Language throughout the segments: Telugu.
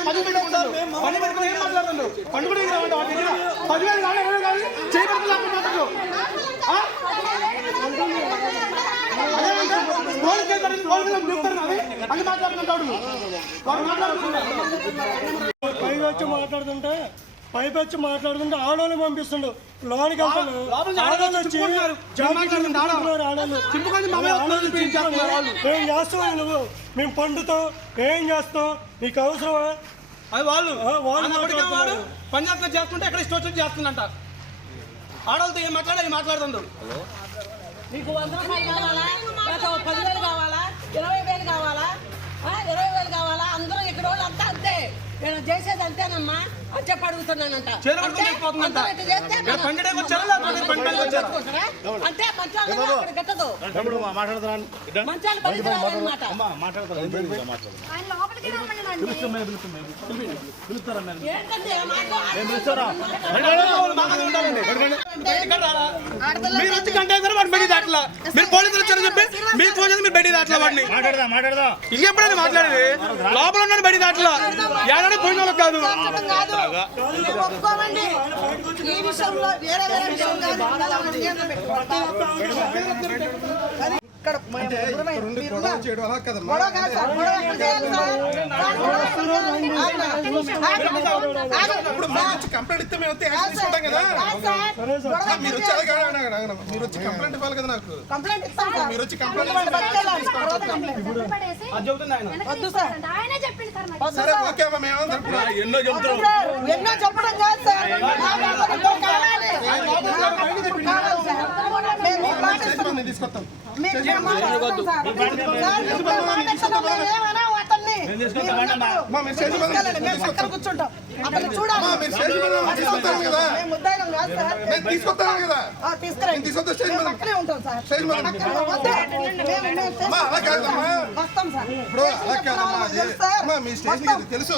పది పెట్టుకుంటారు. పని పెట్టుకుని ఏం కూడా రావండి దగ్గర పదివేలు మీద అని మాట్లాడుతుంటాడు వాడు మాట్లాడుతున్నారు పైకి వచ్చి మాట్లాడుతుంటే పైకి వచ్చి మాట్లాడుతుంటే ఆడోళ్ళు? పంపిస్తుండు లోనికి. ఏం చేస్తావు నువ్వు? మేము పండుతాం. ఏం చేస్తాం? నీకు అవసరమా? అది వాళ్ళు. వాళ్ళు అన్న ఒకటిగా వాడు మాట్లాడుతున్నారు. పంజాబ్లో చేస్తుంటే ఎక్కడ వచ్చి చేస్తుందంట. ఆడవాళ్ళతో ఏం మాట్లాడాలి? మాట్లాడుతుండ్రు మీకు వంద రూపాయలు కావాలా? పదివేలు కావాలా? ఇరవై వేలు కావాలా? ఆ, ఇరవై వేలు కావాలా? నేను చేసేది అంతేనమ్మా అని చెప్పి అడుగుతున్నానంట. అంటే మంచాలు గట్టదు మంచాలు ఏంటంటే? మీరు వచ్చి దాటలా? మీరు పోలీసులు వచ్చారని చెప్పి? బయటికి దాటలా వాడిని. మాట్లాడదా మాట్లాడదా? ఇది ఎప్పుడైనా మాట్లాడేది? లోపల ఉన్నాడు బయటికి దాటలా. ఏడాది పోయిన వాళ్ళకి కాదు. ఇక్కడ ఇప్పుడు కంప్లైంట్ ఇస్తే మేము వస్తే యాక్షన్ తీసుకుంటాం కదా మీరు వచ్చి అలాగే మీరు వచ్చి కంప్లైంట్ ఇవ్వాలి కదా నాకు మీరు వచ్చి కంప్లైంట్ కంప్లైంట్. వద్దు సార్. సరే ఓకే అమ్మా మేము ఎన్నో చెప్తున్నాం ఎన్నో చెప్పడం కాదు సార్ నాకు తీసుకొస్తాం కూర్చుంటాం. చూడాలి. తీసుకొస్తాను ఉంటాం. కదా. సార్. తీసుకురండి. తీసుకొస్తే స్టేజ్ మీద ఉంటాం స్టేజ్ మీద వస్తాం. ఇప్పుడు అలా కాదమ్మా. అమ్మా మీ స్టేజ్ తెలుసు.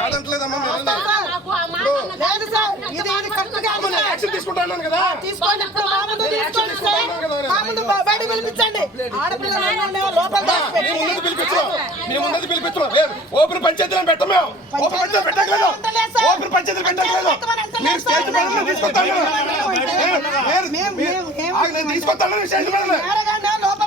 కాదంటలేదమ్మా మీరు వెళ్ళండి. లేదు సార్. ఇది కరెక్ట్ కాదు. తీసుకుంటాను కదా. తీసుకోండి. బయట పిలిపించండి. ముందు పిలిపించు మీ ముందు పిలిపించు లేదు. ఓపెన్ పంచాయతీలను పెట్టం మేము. ఓపెన్ పంచాయతీ ఓపెన్ పెట్టట్లేదు మీరు స్టేజ్ నేను తీసుకొస్తాను నేను- నేను తీసుకొస్తాను స్టేజ్ నేరగానే లోపల